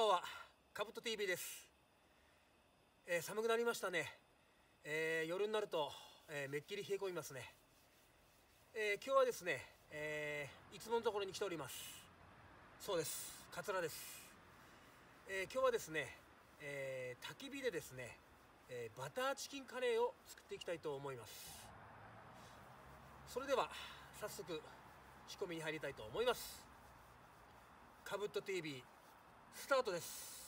ばんは、かぶと TV です。寒くなりましたね。夜になると、めっきり冷え込みますね。今日はですね、いつものところに来ております。そうです、桂です。今日はですね、焚き火でですね、バターチキンカレーを作っていきたいと思います。それでは早速仕込みに入りたいと思います。かぶと TV スタートです。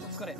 お疲れ。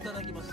いただきます。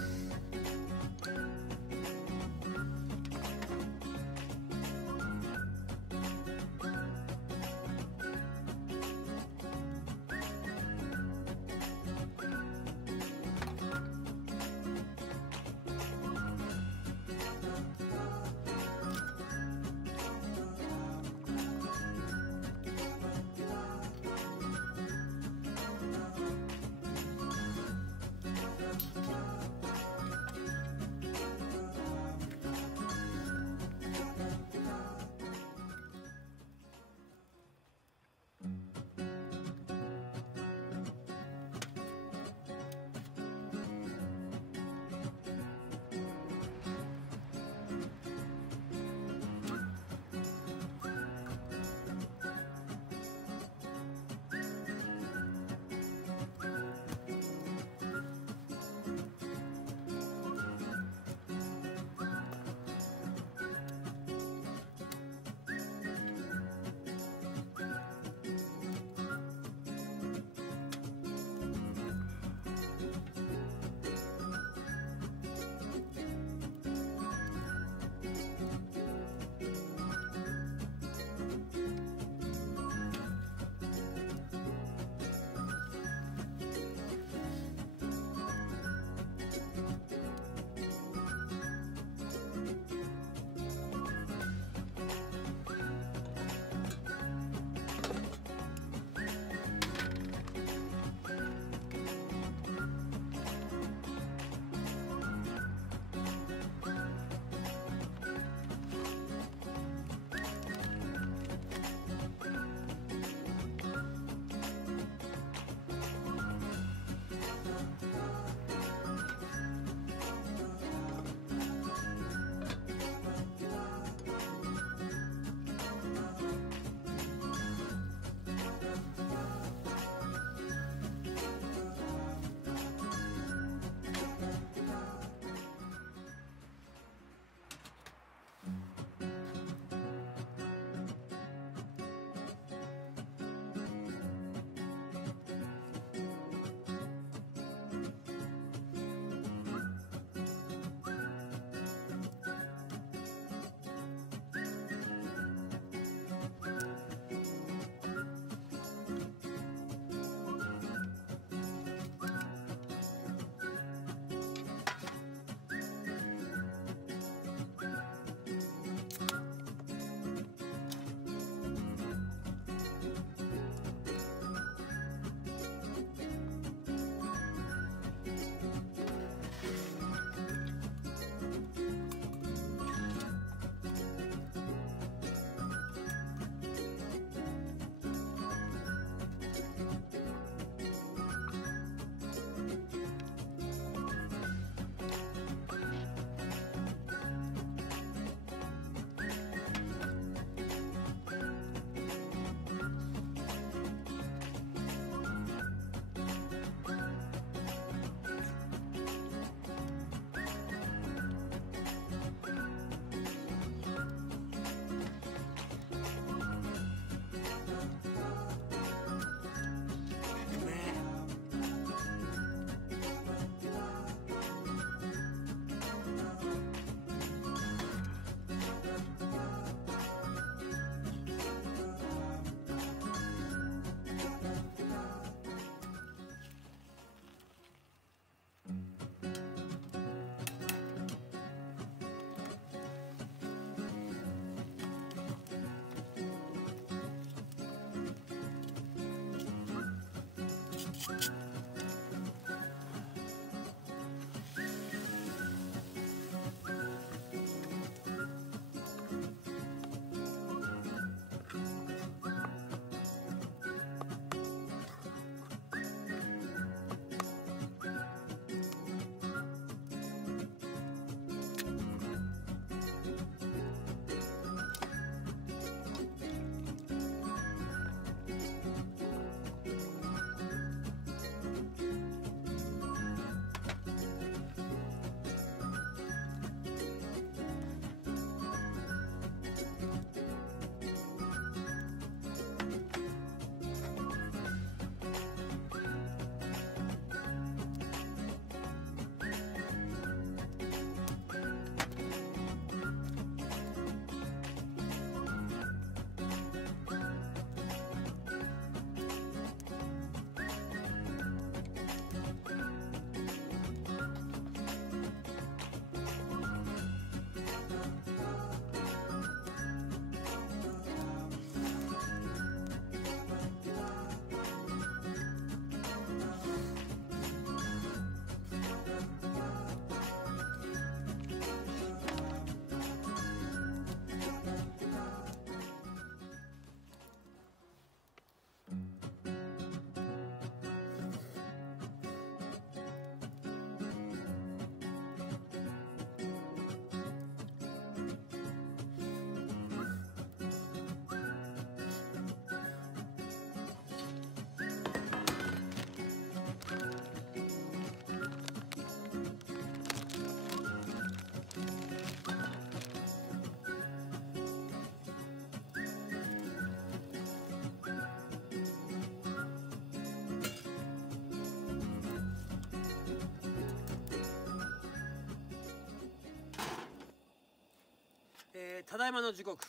ただいまの時刻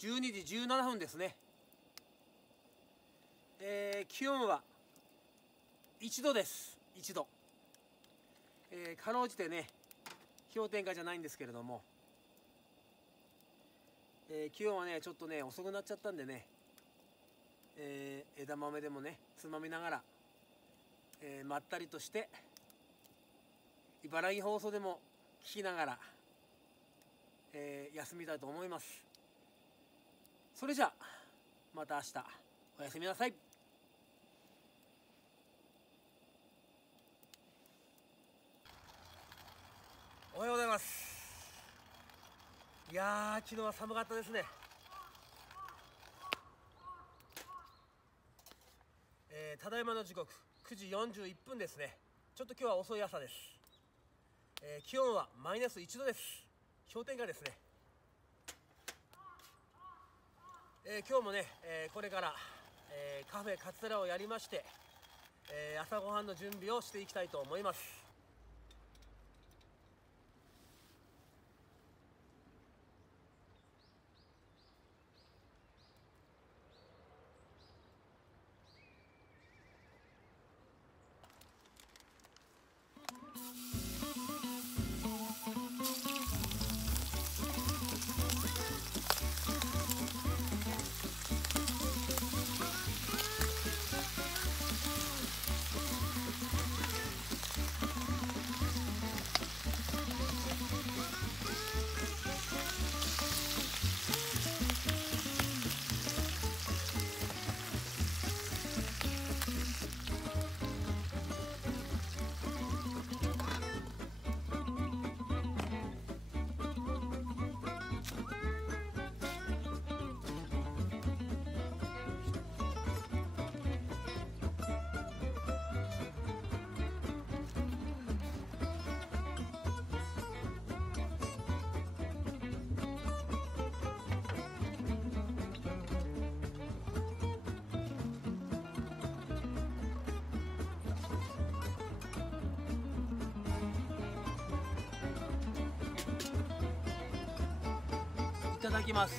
12時17分ですね。気温は1度です。1度、かろうじてね氷点下じゃないんですけれども、気温はねちょっとね遅くなっちゃったんでね、枝豆でもねつまみながら、まったりとして茨城放送でも聞きながら、休みたいと思います。それじゃあまた明日おやすみなさい。おはようございます。いやー昨日は寒かったですね。ただいまの時刻9時41分ですね。ちょっと今日は遅い朝です。気温はマイナス1度です。氷点下ですね。今日もね、これから、カフェカツテラをやりまして、朝ごはんの準備をしていきたいと思います。いただきます。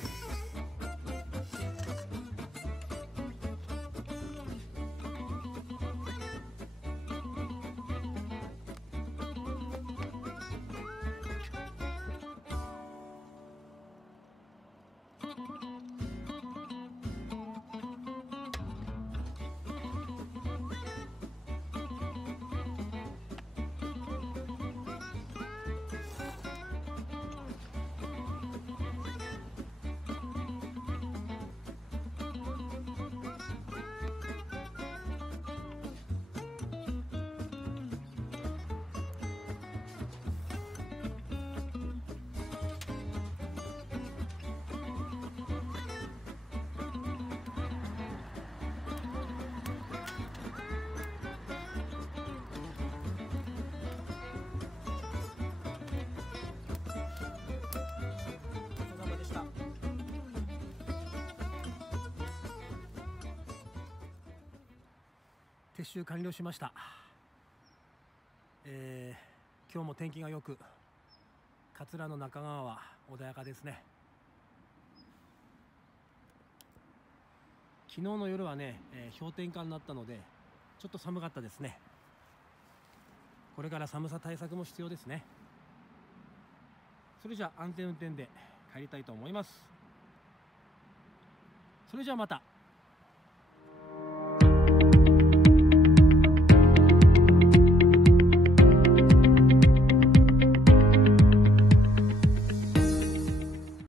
撤収完了しました。今日も天気が良く、桂の中川は穏やかですね。昨日の夜はね、氷点下になったのでちょっと寒かったですね。これから寒さ対策も必要ですね。それじゃあ安全運転で帰りたいと思います。それじゃあまた。